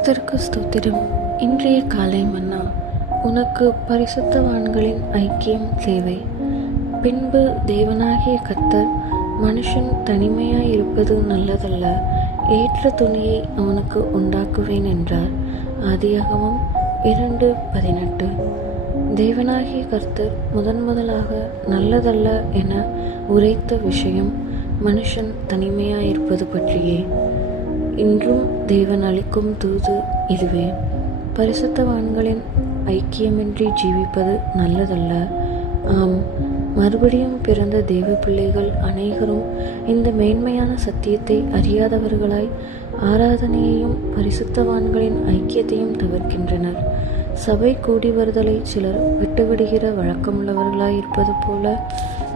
கர்த்தருக்கு ஸ்தோத்திரம். இன்றைய காலை மன்னா. உனக்கு பரிசுத்தவான்களின் ஐக்கியம் தேவை. பின்பு தேவனாகிய கர்த்தர், மனுஷன் தனிமையாயிருப்பது நல்லதல்ல, ஏற்ற துணையை அவனுக்கு உண்டாக்குவேன் என்றார். ஆதியாகமம் 2:18. தேவனாகிய கர்த்தர் முதலாக நல்லதல்ல என உரைத்த விஷயம் மனுஷன் தனிமையாயிருப்பது பற்றியே. இன்றும் தேவன் அளிக்கும் தூது இதுவே. பரிசுத்தவான்களின் ஐக்கியமின்றி ஜீவிப்பது நல்லதல்ல. ஆம், மறுபடியும் பிறந்த தேவ பிள்ளைகள் அனைவரும் இந்த மேன்மையான சத்தியத்தை அறியாதவர்களாய் ஆராதனையையும் பரிசுத்தவான்களின் ஐக்கியத்தையும் தவிர்க்கின்றனர். சபை கூடி வருதலை சிலர் விட்டுவிடுகிற வழக்கமுள்ளவர்களாய் இருப்பது போல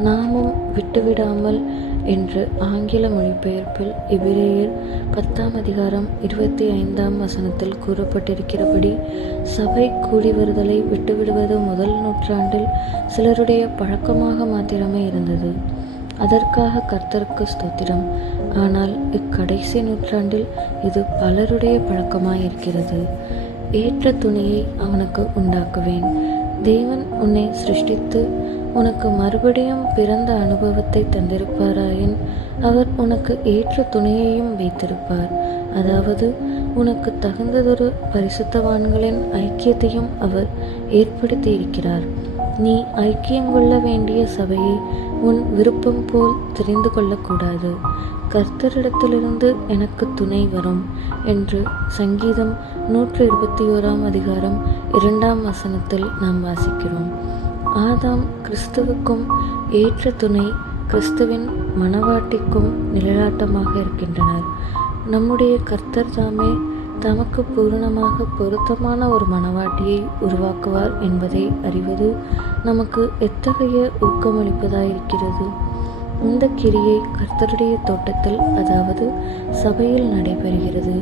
நாமும் விட்டுவிடாமல் என்று ஆங்கில மொழிபெயர்ப்பில் எபிரேயர் 10:25 கூறப்பட்டிருக்கிறபடி சபை கூடி வருதலை விட்டுவிடுவது முதல் நூற்றாண்டில் சிலருடைய பழக்கமாக மாத்திரமே இருந்தது. அதற்காக கர்த்தருக்கு ஸ்தோத்திரம். ஆனால் இக்கடைசி நூற்றாண்டில் இது பலருடைய பழக்கமாயிருக்கிறது. ஏற்ற துணையை அவனுக்கு உண்டாக்குவேன். தேவன் உன்னை சிருஷ்டித்து உனக்கு மறுபடியும் பிறந்த அனுபவத்தை தந்திருப்பாராயின் அவர் உனக்கு ஏற்ற துணையையும் வைத்திருப்பார். அதாவது உனக்கு தகுந்ததொரு பரிசுத்தவான்களின் ஐக்கியத்தையும் அவர் ஏற்படுத்தி இருக்கிறார். நீ ஐக்கியம் கொள்ள வேண்டிய சபையை உன் விருப்பம் போல் தெரிந்து கொள்ளக்கூடாது. கர்த்தரிடத்திலிருந்து எனக்கு துணை வரும் என்று சங்கீதம் 121:2 நாம் வாசிக்கிறோம். ஆதாம் கிறிஸ்துவுக்கும் ஏற்ற துணை கிறிஸ்துவின் மணவாட்டிக்கும் நிழலாட்டமாக இருக்கின்றனர். நம்முடைய கர்த்தர் தாமே தமக்கு பூரணமாக பொருத்தமான ஒரு மணவாட்டியை உருவாக்குவார் என்பதை அறிவது நமக்கு எத்தகைய ஊக்கமளிப்பதாயிருக்கிறது. இந்த கிரியை கர்த்தருடைய தோட்டத்தில், அதாவது சபையில் நடைபெறுகிறது.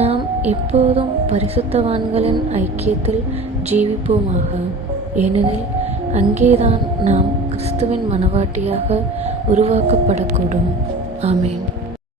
நாம் எப்போதும் பரிசுத்தவான்களின் ஐக்கியத்தில் ஜீவிப்போமாக. ஏனெனில் அங்கேதான் நாம் கிறிஸ்துவின் மணவாட்டியாக உருவாக்கப்படக்கூடும். ஆமேன்.